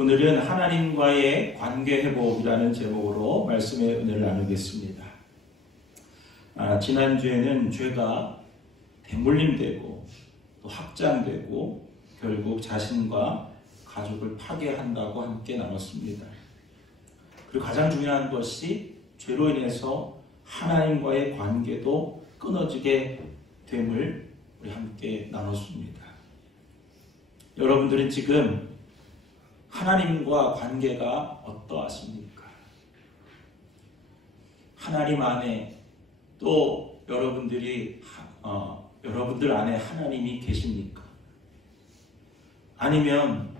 오늘은 하나님과의 관계 회복이라는 제목으로 말씀의 은혜를 나누겠습니다. 지난주에는 죄가 대물림되고 또 확장되고 결국 자신과 가족을 파괴한다고 함께 나눴습니다. 그리고 가장 중요한 것이 죄로 인해서 하나님과의 관계도 끊어지게 됨을 우리 함께 나눴습니다. 여러분들은 지금 하나님과 관계가 어떠하십니까? 하나님 안에 또 여러분들 안에 하나님이 계십니까? 아니면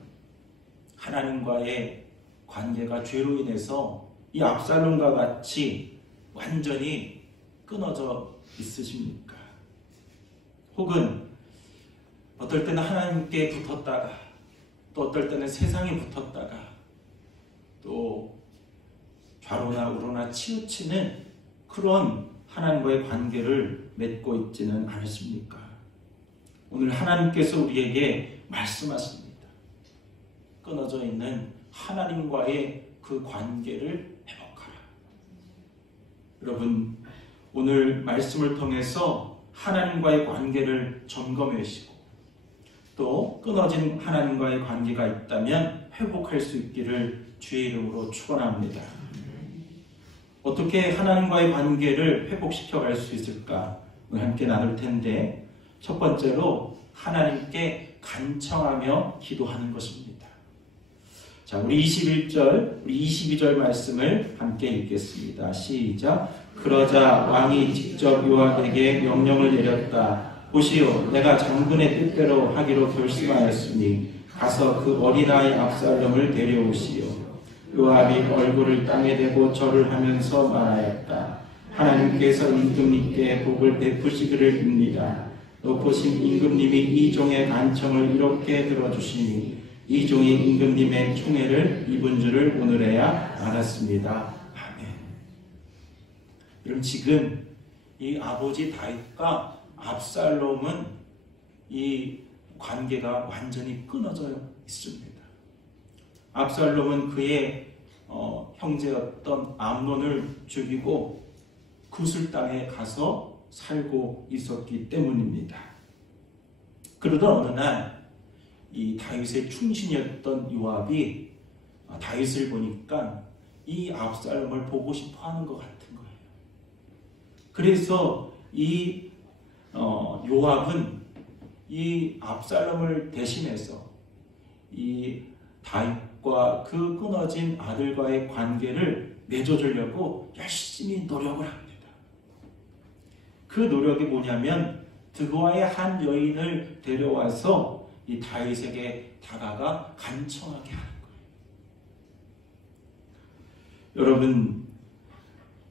하나님과의 관계가 죄로 인해서 이 압살롬과 같이 완전히 끊어져 있으십니까? 혹은 어떨 때는 하나님께 붙었다가 또 어떨 때는 세상에 붙었다가 또 좌로나 우로나 치우치는 그런 하나님과의 관계를 맺고 있지는 않으십니까? 오늘 하나님께서 우리에게 말씀하십니다. 끊어져 있는 하나님과의 그 관계를 회복하라. 여러분, 오늘 말씀을 통해서 하나님과의 관계를 점검하시고 또 끊어진 하나님과의 관계가 있다면 회복할 수 있기를 주의 이름으로 축원합니다. 어떻게 하나님과의 관계를 회복시켜 갈 수 있을까? 오늘 함께 나눌 텐데, 첫 번째로 하나님께 간청하며 기도하는 것입니다. 자, 우리 21절, 우리 22절 말씀을 함께 읽겠습니다. 시작. 그러자 왕이 직접 요압에게 명령을 내렸다. 보시오, 내가 장군의 뜻대로 하기로 결심하였으니 가서 그 어린아이 압살롬을 데려오시오. 요압이 얼굴을 땅에 대고 절을 하면서 말하였다. 하나님께서 임금님께 복을 베푸시기를 빕니다. 높으신 임금님이 이 종의 간청을 이렇게 들어주시니 이 종이 임금님의 총애를 입은 줄을 오늘에야 알았습니다. 아멘. 여러분, 지금 이 아버지 다윗과 압살롬은 이 관계가 완전히 끊어져 있습니다. 압살롬은 그의 형제였던 암논을 죽이고 구슬 땅에 가서 살고 있었기 때문입니다. 그러던 어느 날 이 다윗의 충신이었던 요압이 다윗을 보니까 이 압살롬을 보고 싶어 하는 것 같은 거예요. 그래서 이 요압은 이 압살롬을 대신해서 이 다윗과 그 끊어진 아들과의 관계를 맺어주려고 열심히 노력을 합니다. 그 노력이 뭐냐면 드고아의 한 여인을 데려와서 이 다윗에게 다가가 간청하게 하는 거예요. 여러분,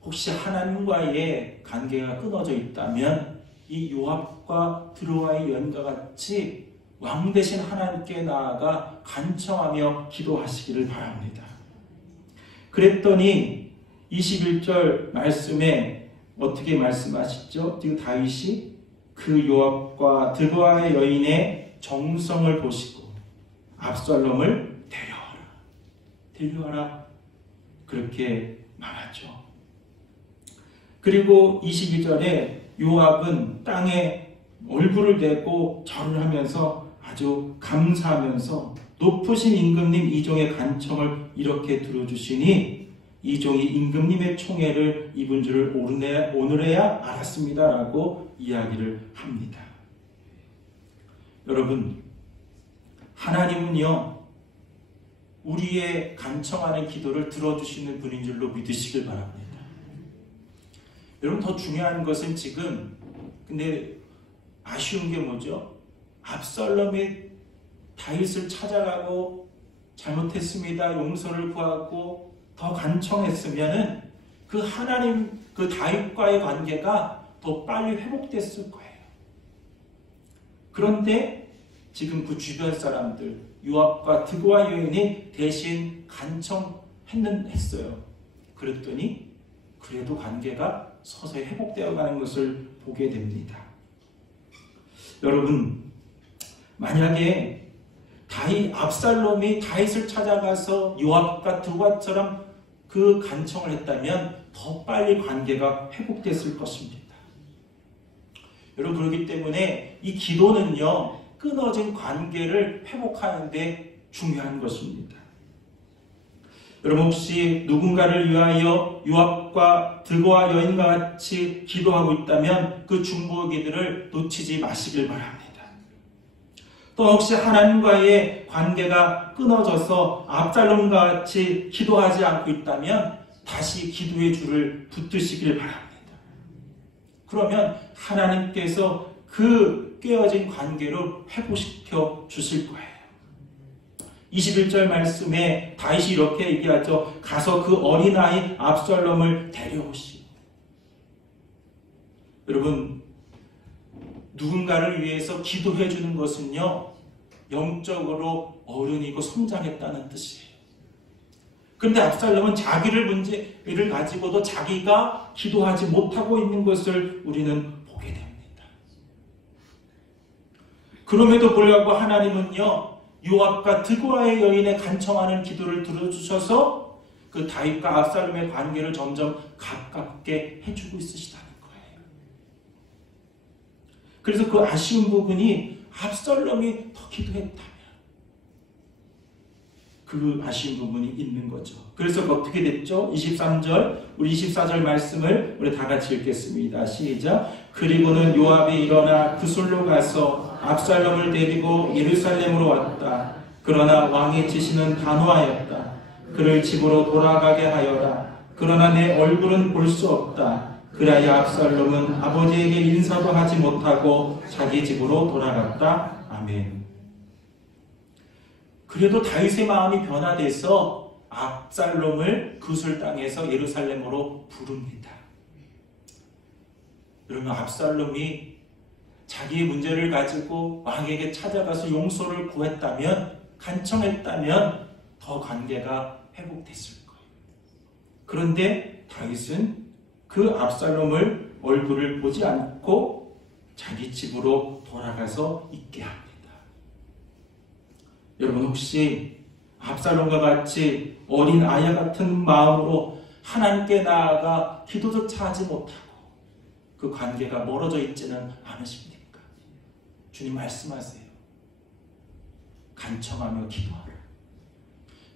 혹시 하나님과의 관계가 끊어져 있다면 이 요압과 드로아의 여인과 같이 왕 대신 하나님께 나아가 간청하며 기도하시기를 바랍니다. 그랬더니 21절 말씀에 어떻게 말씀하시죠? 다윗이 그 요압과 드로아의 여인의 정성을 보시고 압살롬을 데려와라 그렇게 말하죠. 그리고 22절에 요압은 땅에 얼굴을 대고 절을 하면서 아주 감사하면서 높으신 임금님 이 종의 간청을 이렇게 들어주시니 이 종이 임금님의 총애를 입은 줄을 오늘에야 알았습니다라고 이야기를 합니다. 여러분, 하나님은요, 우리의 간청하는 기도를 들어주시는 분인 줄로 믿으시길 바랍니다. 여러분, 더 중요한 것은 지금 근데 아쉬운 게 뭐죠? 압살롬이 다윗을 찾아가고 잘못했습니다, 용서를 구하고 더 간청했으면은 그 하나님, 그 다윗과의 관계가 더 빨리 회복됐을 거예요. 그런데 지금 그 주변 사람들, 요압과 드고아 여인이 대신 간청했어요. 그랬더니 그래도 관계가 서서히 회복되어 가는 것을 보게 됩니다. 여러분, 만약에 압살롬이 다윗을 찾아가서 요압과 드고아처럼 그 간청을 했다면 더 빨리 관계가 회복됐을 것입니다. 여러분, 그렇기 때문에 이 기도는요, 끊어진 관계를 회복하는 데 중요한 것입니다. 여러분, 혹시 누군가를 위하여 요압과 드고아 여인과 같이 기도하고 있다면 그 중보의 기도를 놓치지 마시길 바랍니다. 또 혹시 하나님과의 관계가 끊어져서 압살롬과 같이 기도하지 않고 있다면 다시 기도의 줄을 붙드시길 바랍니다. 그러면 하나님께서 그 깨어진 관계를 회복시켜 주실 거예요. 21절 말씀에 다윗이 이렇게 얘기하죠. 가서 그 어린아이 압살롬을 데려오시오. 여러분, 누군가를 위해서 기도해 주는 것은요, 영적으로 어른이고 성장했다는 뜻이에요. 그런데 압살롬은 문제를 가지고도 자기가 기도하지 못하고 있는 것을 우리는 보게 됩니다. 그럼에도 불구하고 하나님은요, 요압과 드고아의 여인의 간청하는 기도를 들어주셔서 그 다윗과 압살롬의 관계를 점점 가깝게 해주고 있으시다는 거예요. 그래서 그 아쉬운 부분이 압살롬이 더 기도했다면 그 아쉬운 부분이 있는 거죠. 그래서 어떻게 됐죠? 23절, 우리 24절 말씀을 우리 다 같이 읽겠습니다. 시작. 그리고는 요압이 일어나 구술로 가서 압살롬을 데리고 예루살렘으로 왔다. 그러나 왕의 지시는 단호하였다. 그를 집으로 돌아가게 하여라. 그러나 내 얼굴은 볼 수 없다. 그라야 압살롬은 아버지에게 인사도 하지 못하고 자기 집으로 돌아갔다. 아멘. 그래도 다윗의 마음이 변화돼서 압살롬을 구술 땅에서 예루살렘으로 부릅니다. 여러분, 압살롬이 자기의 문제를 가지고 왕에게 찾아가서 용서를 구했다면, 간청했다면 더 관계가 회복됐을 거예요. 그런데 다윗은 그 압살롬을 얼굴을 보지 않고 자기 집으로 돌아가서 있게 합니다. 여러분, 혹시 압살롬과 같이 어린 아이 같은 마음으로 하나님께 나아가 기도조차 하지 못하고 그 관계가 멀어져 있지는 않으십니까? 주님 말씀하세요. 간청하며 기도하라.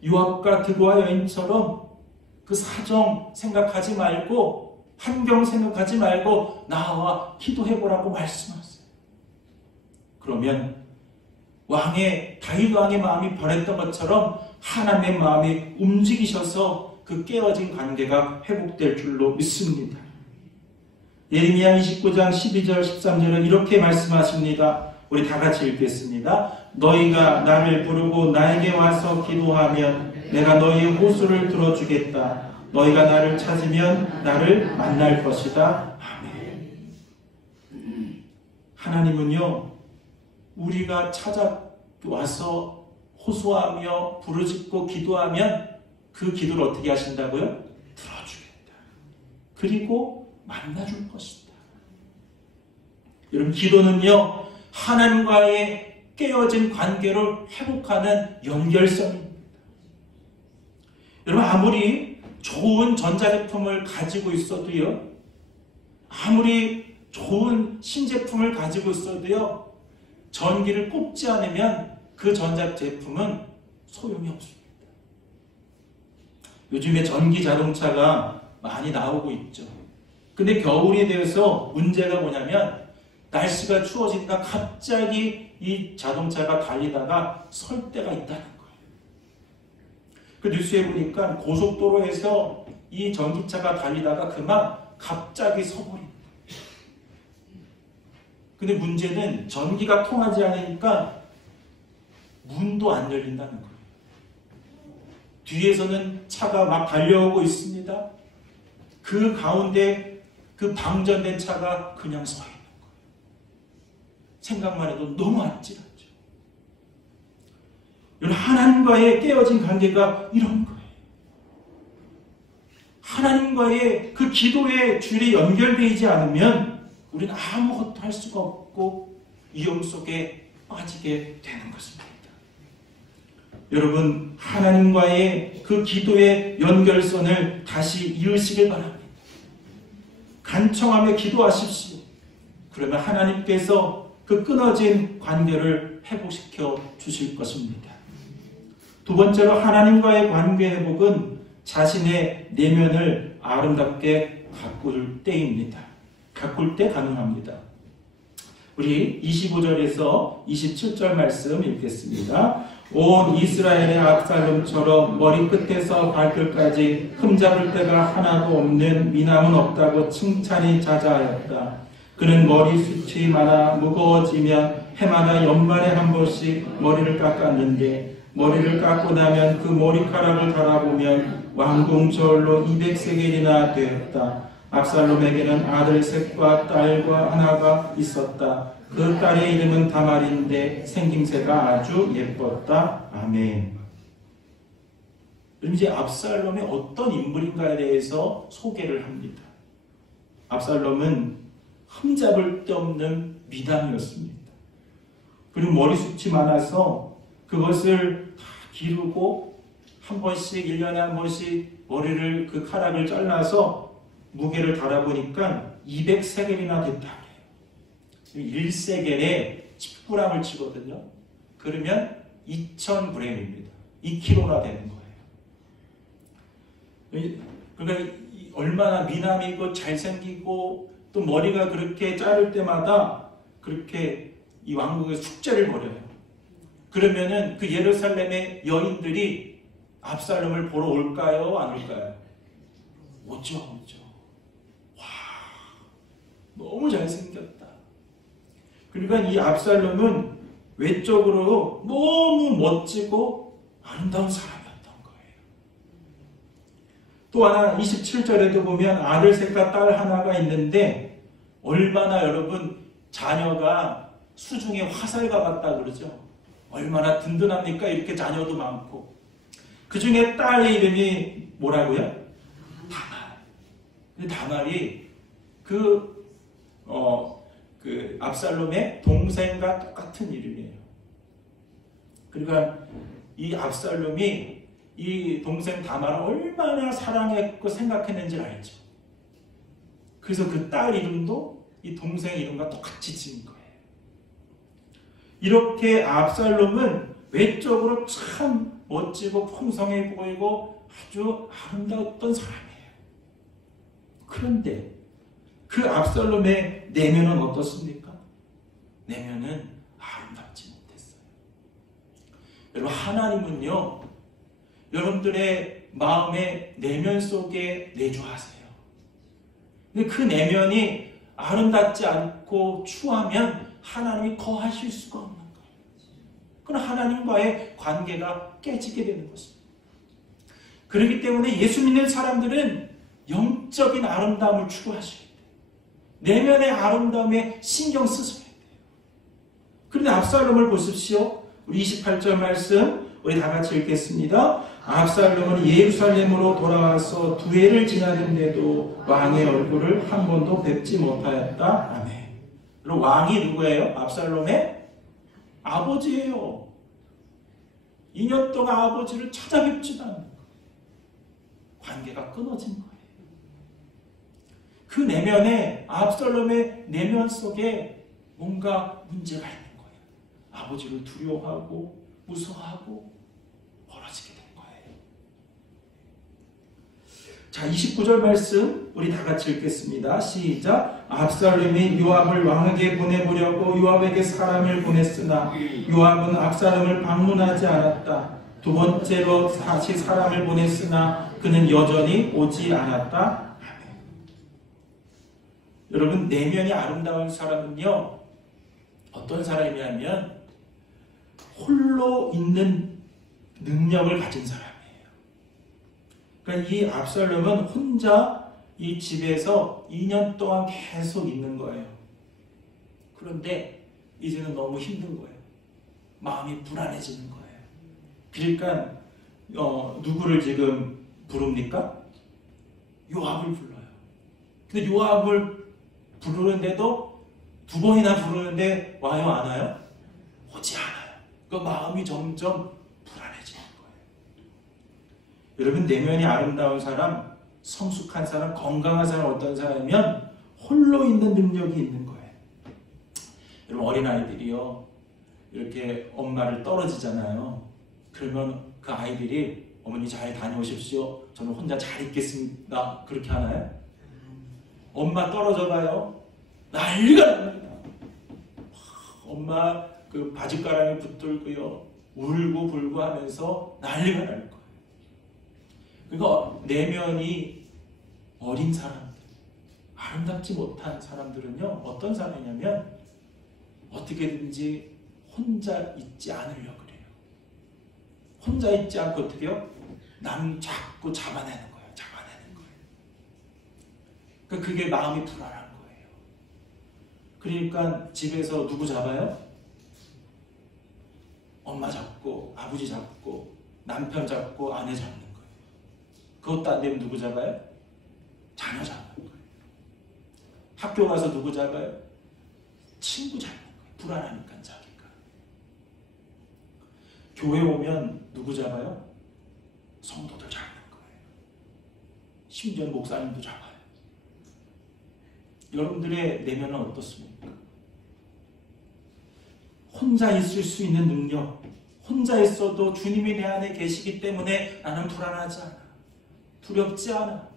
요압과 드고아 여인처럼 그 사정 생각하지 말고, 환경 생각하지 말고 나와 기도해보라고 말씀하세요. 그러면 다윗 왕의 마음이 변했던 것처럼 하나님의 마음이 움직이셔서 그 깨어진 관계가 회복될 줄로 믿습니다. 예레미야 29장 12절 13절은 이렇게 말씀하십니다. 우리 다 같이 읽겠습니다. 너희가 나를 부르고 나에게 와서 기도하면 내가 너희의 호소를 들어주겠다. 너희가 나를 찾으면 나를 만날 것이다. 아멘. 하나님은요, 우리가 찾아와서 호소하며 부르짖고 기도하면 그 기도를 어떻게 하신다고요? 들어주겠다. 그리고 만나줄 것이다. 여러분, 기도는요, 하나님과의 깨어진 관계를 회복하는 연결선입니다. 여러분, 아무리 좋은 전자제품을 가지고 있어도요, 아무리 좋은 신제품을 가지고 있어도요, 전기를 꼽지 않으면 그 전자제품은 소용이 없습니다. 요즘에 전기 자동차가 많이 나오고 있죠. 근데 겨울이 되어서 문제가 뭐냐면 날씨가 추워지니까 갑자기 이 자동차가 달리다가 설 때가 있다는 거예요. 그 뉴스에 보니까 고속도로에서 이 전기차가 달리다가 그만 갑자기 서버립니다. 근데 문제는 전기가 통하지 않으니까 문도 안 열린다는 거예요. 뒤에서는 차가 막 달려오고 있습니다. 그 가운데 그 방전된 차가 그냥 서 있는 거예요. 생각만 해도 너무 아찔하죠. 여러분, 하나님과의 깨어진 관계가 이런 거예요. 하나님과의 그 기도의 줄이 연결되지 않으면 우리는 아무것도 할 수가 없고 위험 속에 빠지게 되는 것입니다. 여러분 하나님과의 그 기도의 연결선을 다시 이으시길 바랍니다. 간청하며 기도하십시오. 그러면 하나님께서 그 끊어진 관계를 회복시켜 주실 것입니다. 두 번째로 하나님과의 관계 회복은 자신의 내면을 아름답게 가꿀 때입니다. 가꿀 때 가능합니다. 우리 25절에서 27절 말씀 읽겠습니다. 온 이스라엘의 압살롬처럼 머리끝에서 발끝까지 흠잡을 데가 하나도 없는 미남은 없다고 칭찬이 자자하였다. 그는 머리숱이 많아 무거워지면 해마다 연말에 한 번씩 머리를 깎았는데 머리를 깎고 나면 그 머리카락을 달아보면 왕궁 저울로 200세겔이나 되었다. 압살롬에게는 아들 셋과 딸과 하나가 있었다. 그 딸의 이름은 다말인데 생김새가 아주 예뻤다. 아멘. 그럼 이제 압살롬이 어떤 인물인가에 대해서 소개를 합니다. 압살롬은 흠잡을 데 없는 미남이었습니다. 그리고 머리숱이 많아서 그것을 다 기르고 한 번씩 1년에 한 번씩 머리를 그 카락을 잘라서 무게를 달아보니까 200세겔이나 됐다. 1세겔에 10g을 치거든요. 그러면 2000g입니다. 2kg나 되는 거예요. 그러니까 얼마나 미남이고 잘생기고 또 머리가 그렇게 자를 때마다 그렇게 이 왕국의 축제를 벌여요. 그러면은 그 예루살렘의 여인들이 압살롬을 보러 올까요? 안 올까요? 오죠. 와, 너무 잘생겼다. 그러니까 이 압살롬은 외적으로 너무 멋지고 아름다운 사람이었던 거예요. 또 하나 27절에도 보면 아들 셋과 딸 하나가 있는데 얼마나 여러분 자녀가 수중에 화살과 같다 그러죠. 얼마나 든든합니까? 이렇게 자녀도 많고. 그 중에 딸의 이름이 뭐라고요? 다말. 근데 다말이 그 압살롬의 동생과 똑같은 이름이에요. 그러니까 이 압살롬이 이 동생 다말을 얼마나 사랑했고 생각했는지를 알죠. 그래서 그 딸 이름도 이 동생 이름과 똑같이 지은 거예요. 이렇게 압살롬은 외적으로 참 멋지고 풍성해 보이고 아주 아름다웠던 사람이에요. 그런데 그 압살롬의 내면은 어떻습니까? 내면은 아름답지 못했어요. 여러분 하나님은요 여러분들의 마음의 내면 속에 내주하세요. 근데 그 내면이 아름답지 않고 추하면 하나님이 거하실 수가 없는 거예요. 그럼 하나님과의 관계가 깨지게 되는 것입니다. 그렇기 때문에 예수 믿는 사람들은 영적인 아름다움을 추구하셔야 돼요. 내면의 아름다움에 신경 쓰셔야 돼요. 그런데 압살롬을 보십시오. 우리 28절 말씀 우리 다 같이 읽겠습니다. 압살롬은 예루살렘으로 돌아와서 2해를 지나는데도 왕의 얼굴을 한 번도 뵙지 못하였다. 아멘. 그럼 왕이 누구예요? 압살롬의 아버지예요. 2년 동안 아버지를 찾아뵙지도 않는 거예요. 관계가 끊어진 거예요. 그 내면에 압살롬의 내면 속에 뭔가 문제가 있는 거예요. 아버지를 두려워하고 무서워하고 멀어지게 된 거예요. 자, 29절 말씀 우리 다 같이 읽겠습니다. 시작. 압살롬이 요압을 왕에게 보내보려고 요압에게 사람을 보냈으나 요압은 압살롬을 방문하지 않았다. 두 번째로 다시 사람을 보냈으나 그는 여전히 오지 않았다. 여러분 내면이 아름다운 사람은요 어떤 사람이냐면 홀로 있는 능력을 가진 사람이에요. 그러니까 이 압살롬은 혼자 이 집에서 2년 동안 계속 있는 거예요. 그런데 이제는 너무 힘든 거예요. 마음이 불안해지는 거예요. 그러니까 누구를 지금 부릅니까? 요압을 불러요. 근데 요압을 부르는데도 2번이나 부르는데 와요 안 와요? 오지 않아요. 그 마음이 점점 불안해지는 거예요. 여러분, 내면이 아름다운 사람, 성숙한 사람, 건강한 사람 어떤 사람이면 홀로 있는 능력이 있는 거예요. 여러분, 어린아이들이요, 이렇게 엄마를 떨어지잖아요. 그러면 그 아이들이 어머니 잘 다녀오십시오, 저는 혼자 잘 있겠습니다, 그렇게 하나요? 엄마 떨어져 봐요, 난리가 납니다. 엄마 그 바짓가랑이 붙들고요, 울고 불고 하면서 난리가 날 거예요. 그러니까 내면이 어린 사람들, 아름답지 못한 사람들은요, 어떤 사람이냐면 어떻게든지 혼자 있지 않으려고 그래요. 혼자 있지 않고 어떻게 해요? 남 자꾸 잡아내는 거예요. 잡아내는 거예요. 그러니까 그게 마음이 불안한 거예요. 그러니까 집에서 누구 잡아요? 엄마 잡고, 아버지 잡고, 남편 잡고, 아내 잡는 거예요. 그것도 안 되면 누구 잡아요? 자녀 잡는 거예요. 학교 가서 누구 잡아요? 친구 잡는 거예요. 불안하니까 자기가. 교회 오면 누구 잡아요? 성도들 잡는 거예요. 심지어 목사님도 잡아요. 여러분들의 내면은 어떻습니까? 혼자 있을 수 있는 능력, 혼자 있어도 주님이 내 안에 계시기 때문에 나는 불안하지 않아. 두렵지 않아.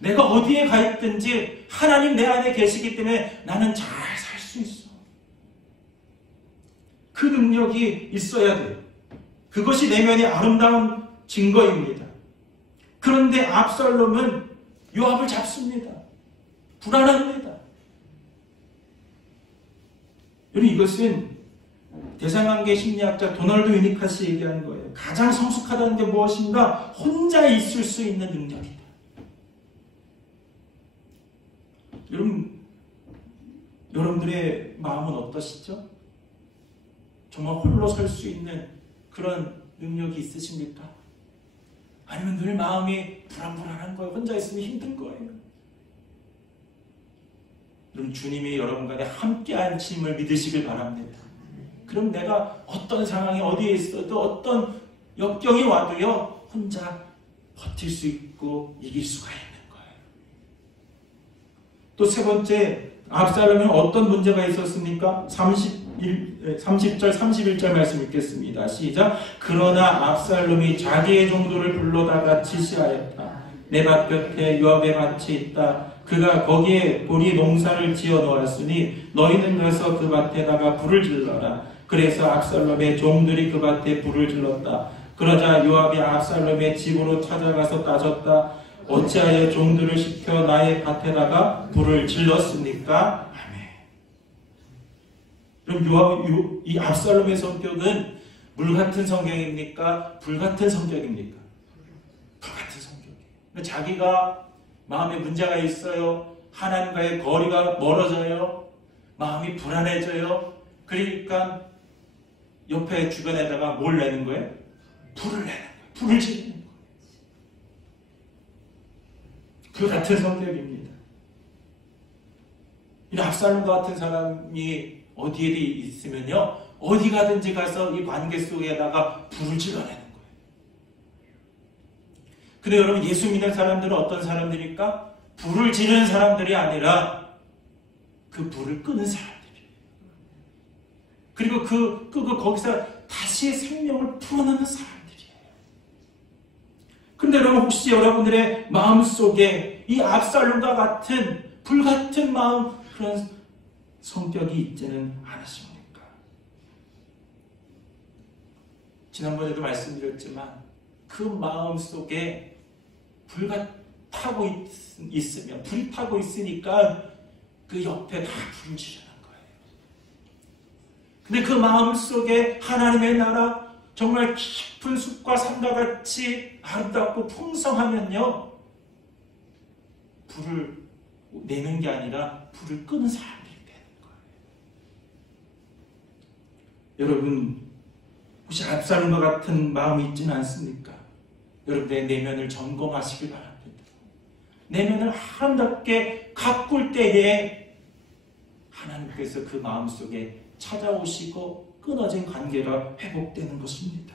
내가 어디에 가 있든지 하나님 내 안에 계시기 때문에 나는 잘 살 수 있어. 그 능력이 있어야 돼요. 그것이 내면이 아름다운 증거입니다. 그런데 압살롬은 요압을 잡습니다. 불안합니다. 여러분, 이것은 대상관계 심리학자 도널드 위니카시 얘기하는 거예요. 가장 성숙하다는 게 무엇인가? 혼자 있을 수 있는 능력이다. 여러분들의 마음은 어떠시죠? 정말 홀로 설 수 있는 그런 능력이 있으십니까? 아니면 늘 마음이 불안불안한 거예요? 혼자 있으면 힘든 거예요? 여러분, 주님이 여러분 간에 함께 하심을 믿으시길 바랍니다. 그럼 내가 어떤 상황이 어디에 있어도 어떤 역경이 와도요, 혼자 버틸 수 있고 이길 수가 있는 거예요. 또 세 번째, 압살롬은 어떤 문제가 있었습니까? 30절, 31절 말씀 읽겠습니다. 시작. 그러나 압살롬이 자기의 종들을 불러다가 지시하였다. 내 밭 곁에 요압의 밭이 있다. 그가 거기에 보리 농사를 지어 놓았으니 너희는 가서 그 밭에다가 불을 질러라. 그래서 압살롬의 종들이 그 밭에 불을 질렀다. 그러자 요압이 압살롬의 집으로 찾아가서 따졌다. 어찌하여 종들을 시켜 나의 밭에다가 불을 질렀습니까? 아멘. 그럼 이 압살롬의 성격은 물 같은 성격입니까? 불 같은 성격입니까? 불 같은 성격이에요. 자기가 마음에 문제가 있어요. 하나님과의 거리가 멀어져요. 마음이 불안해져요. 그러니까 옆에 주변에다가 뭘 내는 거예요? 불을 내는 거예요. 불을 지르는 거예요. 불 같은 성격입니다. 이 압살롬과 같은 사람이 어디에 있으면요, 어디 가든지 가서 이 관계 속에다가 불을 질러내는 거예요. 근데 여러분, 예수 믿는 사람들은 어떤 사람들일까? 불을 지르는 사람들이 아니라 그 불을 끄는 사람들이에요. 그리고 끄고 거기서 다시 생명을 풀어내는 사람들이에요. 근데 여러분, 혹시 여러분들의 마음속에 이 압살롬과 같은 불 같은 마음, 그런 성격이 있지는 않으십니까? 지난번에도 말씀드렸지만 그 마음 속에 불이 타고 있으니까 그 옆에 다 불을 지르는 거예요. 근데 그 마음 속에 하나님의 나라, 정말 깊은 숲과 산과 같이 아름답고 풍성하면요, 불을 내는 게 아니라 불을 끄는 사람들이 되는 거예요. 여러분, 혹시 압살롬과 같은 마음이 있지는 않습니까? 여러분의 내면을 점검하시길 바랍니다. 내면을 아름답게 가꿀 때에 하나님께서 그 마음속에 찾아오시고 끊어진 관계가 회복되는 것입니다.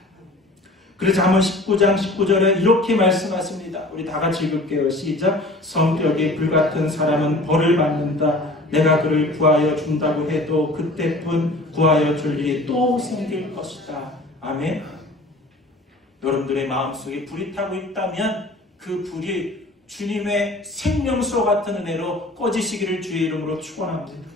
그래서 잠언 19장 19절에 이렇게 말씀하십니다. 우리 다 같이 읽을게요. 시작. 성격이 불같은 사람은 벌을 받는다. 내가 그를 구하여 준다고 해도 그때뿐 구하여 줄 일이 또 생길 것이다. 아멘. 여러분들의 마음속에 불이 타고 있다면 그 불이 주님의 생명수 같은 은혜로 꺼지시기를 주의 이름으로 축원합니다.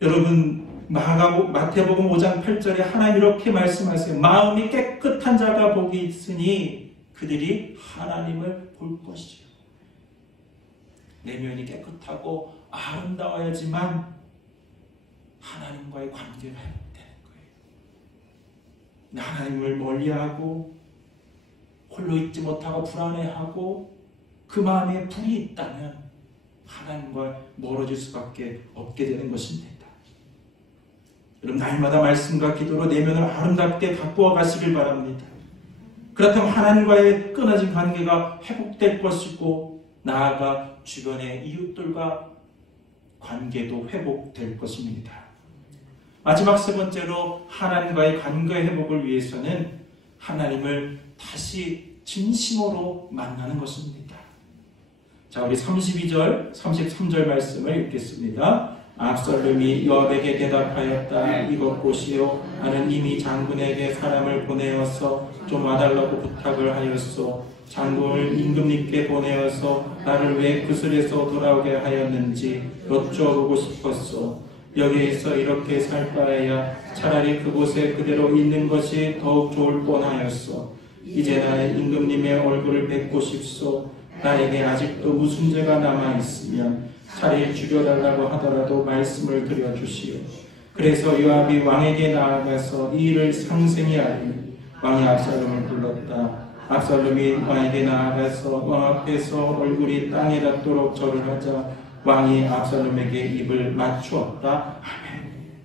여러분, 마태복음 5장 8절에 하나님 이렇게 말씀하세요. 마음이 깨끗한 자가 복이 있으니 그들이 하나님을 볼 것이죠. 내면이 깨끗하고 아름다워야지만 하나님과의 관계가 회복되는 거예요. 하나님을 멀리하고 홀로 있지 못하고 불안해하고 그 마음에 불이 있다면 하나님과 멀어질 수밖에 없게 되는 것입니다. 여러분, 날마다 말씀과 기도로 내면을 아름답게 가꾸어 가시길 바랍니다. 그렇다면 하나님과의 끊어진 관계가 회복될 것이고 나아가 주변의 이웃들과 관계도 회복될 것입니다. 마지막 세 번째로 하나님과의 관계 회복을 위해서는 하나님을 다시 진심으로 만나는 것입니다. 자, 우리 32절, 33절 말씀을 읽겠습니다. 압살롬이 요압에게 대답하였다. 이것 보시오. 나는 이미 장군에게 사람을 보내어서 좀 와달라고 부탁을 하였소. 장군을 임금님께 보내어서 나를 왜 그슬에서 돌아오게 하였는지 여쭤보고 싶었소. 여기에서 이렇게 살 바에야 차라리 그곳에 그대로 있는 것이 더욱 좋을 뻔하였소. 이제 나는 임금님의 얼굴을 뵙고 싶소. 나에게 아직도 무슨 죄가 남아있으면 차라리 죽여달라고 하더라도 말씀을 드려주시오. 그래서 요압이 왕에게 나아가서 이 일을 상생히 하니 왕이 압살롬을 불렀다. 압살롬이 왕에게 나아가서 왕 앞에서 얼굴이 땅에 닿도록 절을 하자 왕이 압살롬에게 입을 맞추었다. 아멘.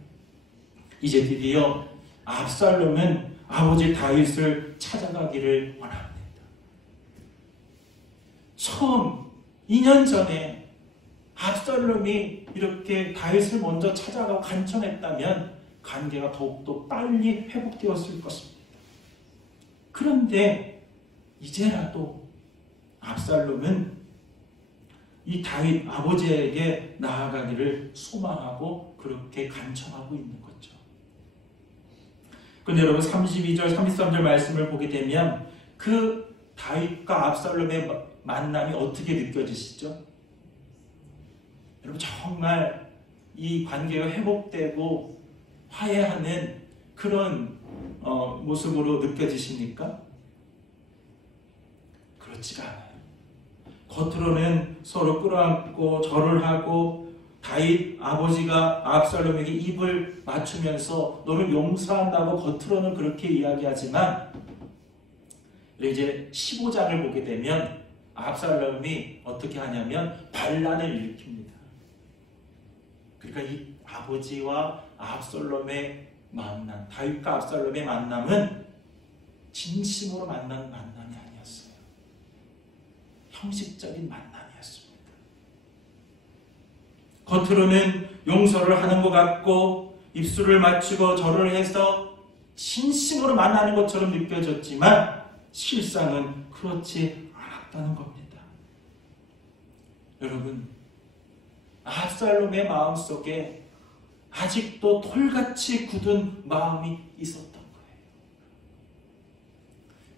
이제 드디어 압살롬은 아버지 다윗을 찾아가기를 원합니다. 처음 2년 전에 압살롬이 이렇게 다윗을 먼저 찾아가고 간청했다면 관계가 더욱더 빨리 회복되었을 것입니다. 그런데 이제라도 압살롬은 이 다윗 아버지에게 나아가기를 소망하고 그렇게 간청하고 있는 거죠. 그런데 여러분 32절 33절 말씀을 보게 되면 그 다윗과 압살롬의 만남이 어떻게 느껴지시죠? 여러분, 정말 이 관계가 회복되고 화해하는 그런 모습으로 느껴지십니까? 그렇지가 않아요. 겉으로는 서로 끌어안고 절을 하고 다윗 아버지가 압살롬에게 입을 맞추면서 너를 용서한다고 겉으로는 그렇게 이야기하지만 이제 15장을 보게 되면 압살롬이 어떻게 하냐면 반란을 일으킵니다. 그러니까 이 아버지와 압살롬의 만남, 다윗과 압살롬의 만남은 진심으로 만난 만남이 아니었어요. 형식적인 만남이었습니다. 겉으로는 용서를 하는 것 같고 입술을 맞추고 절을 해서 진심으로 만나는 것처럼 느껴졌지만 실상은 그렇지 않았다는 겁니다. 여러분, 압살롬의 마음속에 아직도 돌같이 굳은 마음이 있었던 거예요.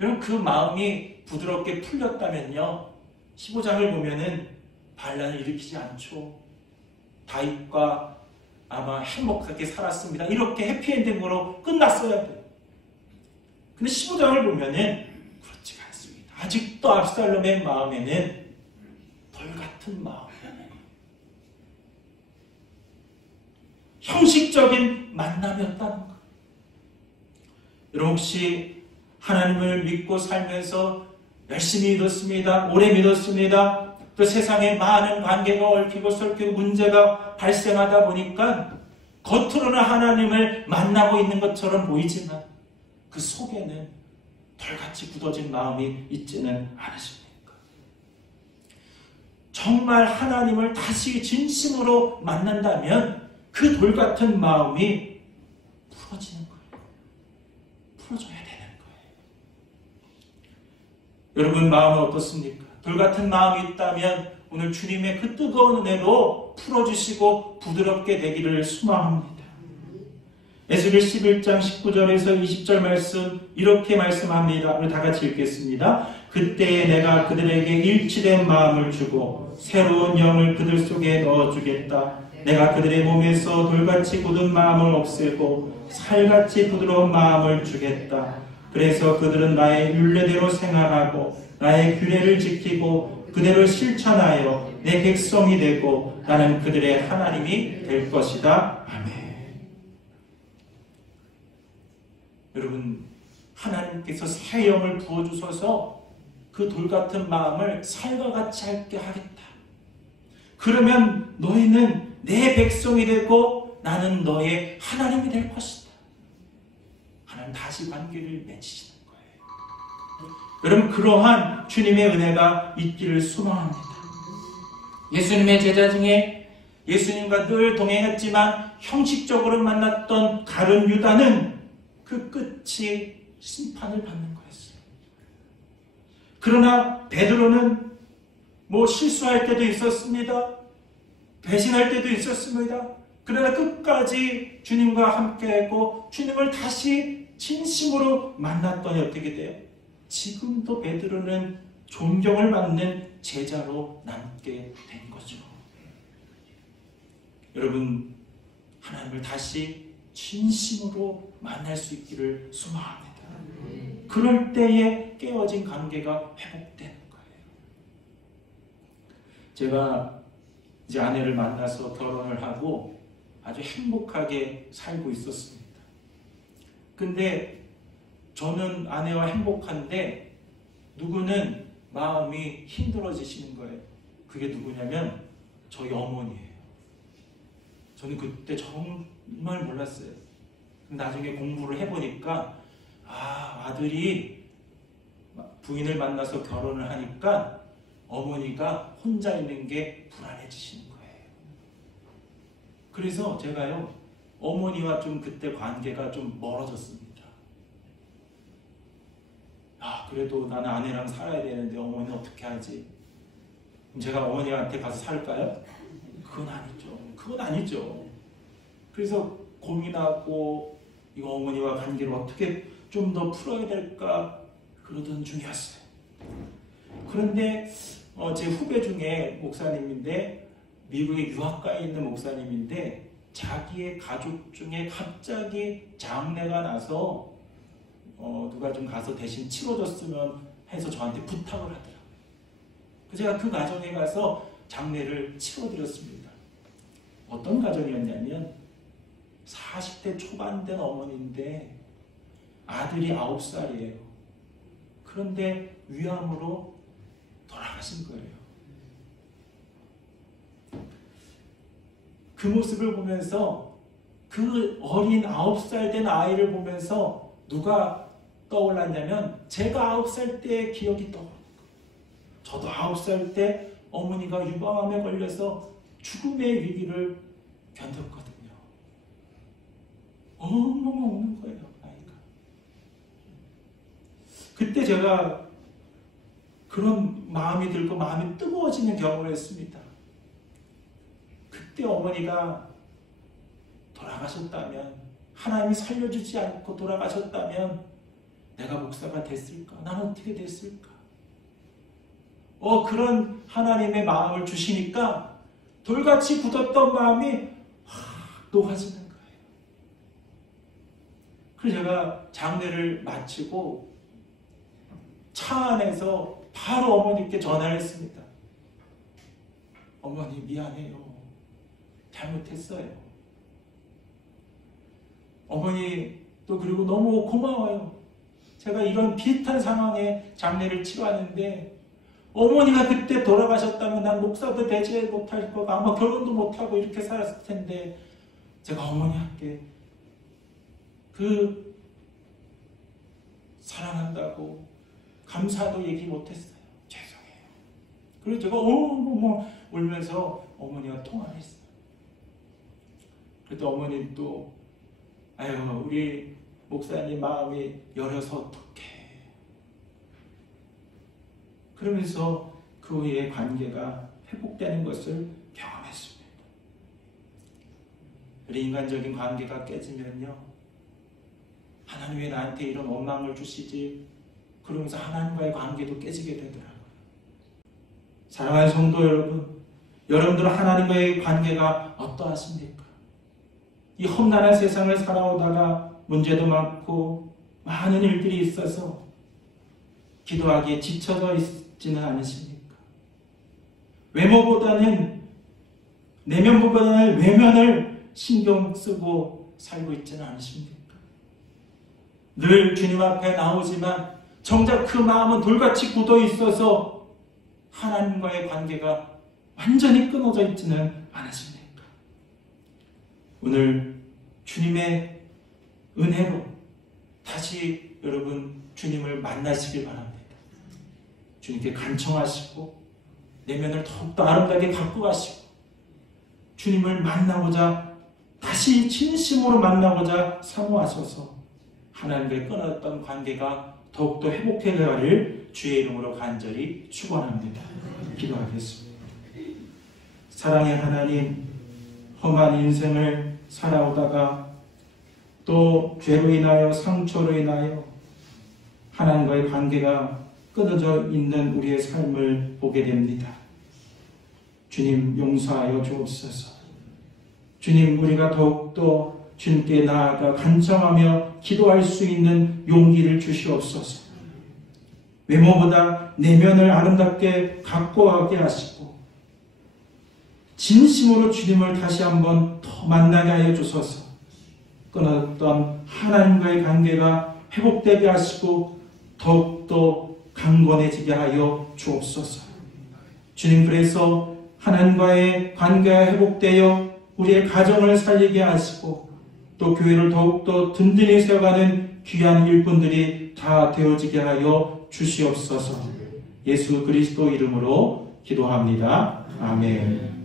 여러분, 그 마음이 부드럽게 풀렸다면요 15장을 보면은 반란을 일으키지 않죠. 다윗과 아마 행복하게 살았습니다. 이렇게 해피엔딩으로 끝났어야 돼요. 근데 15장을 보면은 그렇지가 않습니다. 아직도 압살롬의 마음에는 돌같은 마음, 형식적인 만남이었다는 것. 여러분, 혹시 하나님을 믿고 살면서 열심히 믿었습니다. 오래 믿었습니다. 또 세상에 많은 관계가 얽히고 설키고 문제가 발생하다 보니까 겉으로는 하나님을 만나고 있는 것처럼 보이지만 그 속에는 돌같이 굳어진 마음이 있지는 않으십니까? 정말 하나님을 다시 진심으로 만난다면 그 돌같은 마음이 풀어지는 거예요. 풀어져야 되는 여러분 마음은 어떻습니까? 돌같은 마음이 있다면 오늘 주님의 그 뜨거운 은혜로 풀어주시고 부드럽게 되기를 소망합니다. 에스겔 11장 19절에서 20절 말씀 이렇게 말씀합니다. 우리 다 같이 읽겠습니다. 그때에 내가 그들에게 일치된 마음을 주고 새로운 영을 그들 속에 넣어주겠다. 내가 그들의 몸에서 돌같이 굳은 마음을 없애고 살같이 부드러운 마음을 주겠다. 그래서 그들은 나의 율례대로 생활하고 나의 규례를 지키고 그대로 실천하여 내 백성이 되고 나는 그들의 하나님이 될 것이다. 아멘. 여러분, 하나님께서 새 영을 부어주셔서 그 돌같은 마음을 살과 같이 할게 하겠다. 그러면 너희는 내 백성이 되고 나는 너의 하나님이 될 것이다. 하나님 다시 관계를 맺으시는 거예요. 여러분, 그러한 주님의 은혜가 있기를 소망합니다. 예수님의 제자 중에 예수님과 늘 동행했지만 형식적으로 만났던 가룟 유다는 그 끝이 심판을 받는 거였어요. 그러나 베드로는 실수할 때도 있었습니다. 배신할 때도 있었습니다. 그러나 끝까지 주님과 함께했고 주님을 다시 진심으로 만났더니 어떻게 돼요? 지금도 베드로는 존경을 받는 제자로 남게 된 거죠. 여러분, 하나님을 다시 진심으로 만날 수 있기를 소망합니다. 그럴 때에 깨어진 관계가 회복되는 거예요. 제가 이제 아내를 만나서 결혼을 하고 아주 행복하게 살고 있었습니다. 근데 저는 아내와 행복한데 누구는 마음이 힘들어지시는 거예요. 그게 누구냐면 저희 어머니예요. 저는 그때 정말 몰랐어요. 나중에 공부를 해보니까 아들이 부인을 만나서 결혼을 하니까 어머니가 혼자 있는 게 불안해지시는 거예요. 그래서 제가요 어머니와 좀 그때 관계가 좀 멀어졌습니다. 그래도 나는 아내랑 살아야 되는데 어머니는 어떻게 하지? 그럼 제가 어머니한테 가서 살까요? 그건 아니죠. 그래서 고민하고 이거 어머니와 관계를 어떻게 좀 더 풀어야 될까 그러던 중이었어요. 그런데 제 후배 중에 목사님인데 미국에 유학가에 있는 목사님인데 자기의 가족 중에 갑자기 장례가 나서 누가 좀 가서 대신 치러줬으면 해서 저한테 부탁을 하더라고요. 제가 그 가정에 가서 장례를 치러드렸습니다. 어떤 가정이었냐면 40대 초반 된 어머니인데 아들이 9살이에요. 그런데 위암으로 돌아가신 거예요. 그 모습을 보면서 그 어린 9살 된 아이를 보면서 누가 떠올랐냐면 제가 9살 때의 기억이 떠오르는 거예요. 저도 9살 때 어머니가 유방암에 걸려서 죽음의 위기를 견뎠거든요. 엉엉 우는 거예요, 아이가. 그때 제가 그런 마음이 들고 마음이 뜨거워지는 경험을 했습니다. 그때 어머니가 돌아가셨다면, 하나님이 살려주지 않고 돌아가셨다면 내가 목사가 됐을까? 나는 어떻게 됐을까? 그런 하나님의 마음을 주시니까 돌같이 굳었던 마음이 녹아지는 거예요. 그래서 제가 장례를 마치고 차 안에서 바로 어머니께 전화를 했습니다. 어머니 미안해요. 잘못했어요. 어머니 또 그리고 너무 고마워요. 제가 이런 비슷한 상황에 장례를 치러왔는데 어머니가 그때 돌아가셨다면 난 목사도 되지 못할 거고 아마 결혼도 못하고 이렇게 살았을 텐데 제가 어머니한테 그 사랑한다고 감사도 얘기 못했어요. 죄송해요. 그래서 제가 울면서 어머니와 통화를 했어요. 그때 어머니 또 우리 목사님 마음이 여려서 어떡해. 그러면서 그의 관계가 회복되는 것을 경험했습니다. 우리 인간적인 관계가 깨지면요, 하나님 왜 나한테 이런 원망을 주시지? 그러면서 하나님과의 관계도 깨지게 되더라고요. 사랑하는 성도 여러분, 여러분들은 하나님과의 관계가 어떠하십니까? 이 험난한 세상을 살아오다가 문제도 많고 많은 일들이 있어서 기도하기에 지쳐져 있지는 않으십니까? 외모보다는, 내면보다는 외면을 신경 쓰고 살고 있지는 않으십니까? 늘 주님 앞에 나오지만 정작 그 마음은 돌같이 굳어 있어서 하나님과의 관계가 완전히 끊어져 있지는 않으십니까? 오늘 주님의 은혜로 다시 여러분 주님을 만나시길 바랍니다. 주님께 간청하시고 내면을 더욱더 아름답게 갖고 가시고 주님을 만나고자, 다시 진심으로 만나고자 사모하셔서 하나님과의 끊었던 관계가 더욱더 회복되기를 주의 이름으로 간절히 축원합니다. 기도하겠습니다. 사랑의 하나님, 험한 인생을 살아오다가 또 죄로 인하여, 상처로 인하여 하나님과의 관계가 끊어져 있는 우리의 삶을 보게 됩니다. 주님, 용서하여 주옵소서. 주님, 우리가 더욱더 주님께 나아가 간청하며 기도할 수 있는 용기를 주시옵소서. 외모보다 내면을 아름답게 갖고 가게 하시고 진심으로 주님을 다시 한번 더 만나게 하여 주소서. 끊었던 하나님과의 관계가 회복되게 하시고 더욱더 강건해지게 하여 주옵소서. 주님, 그래서 하나님과의 관계가 회복되어 우리의 가정을 살리게 하시고 또 교회를 더욱더 든든히 세워가는 귀한 일꾼들이 다 되어지게 하여 주시옵소서. 예수 그리스도 이름으로 기도합니다. 아멘.